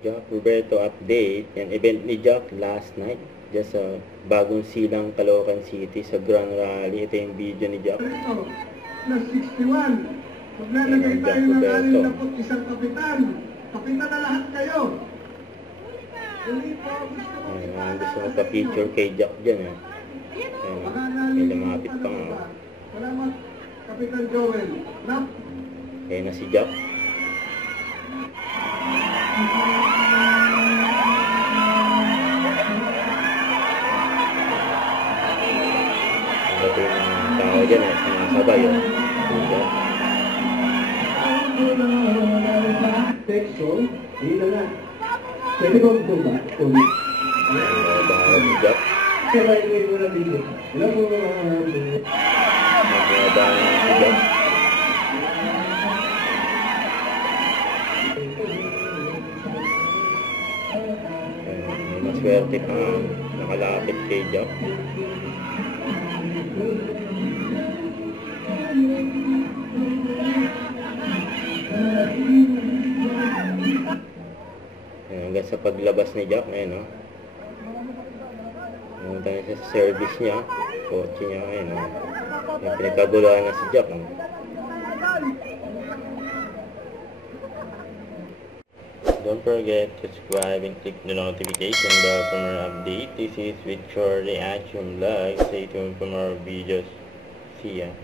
Jack Roberto update. Yan, event ni Jack last night. Just sa bagong silang Caloocan City sa Grand Rally. Ito yung video ni Jack. Na 61. Maglalagay tayo ng 61 kapitan. Kapitan na lahat kayo. Gusto magpa-picture kay Jack dyan. May lumapit pa nga. Salamat, Kapitan Joel. Ayan na si Jack. Ito yung tao dyan sumasabay Texto, hindi na nga. Pwede ba bumba? Bahala si Jack. Kaya inuwi mo na dito. Wala po Magbabahan si Jack. May maswerte pa nakalapit kay Jack. Hanggang sa paglabas ni Jack ngayon, pumunta na siya sa service niya, kotse niya ngayon, may pinagkaguluhan na si Jack. Don't forget to subscribe and click the notification bell for more updates. This is with your reaction vlog. Stay tuned for more videos. See ya.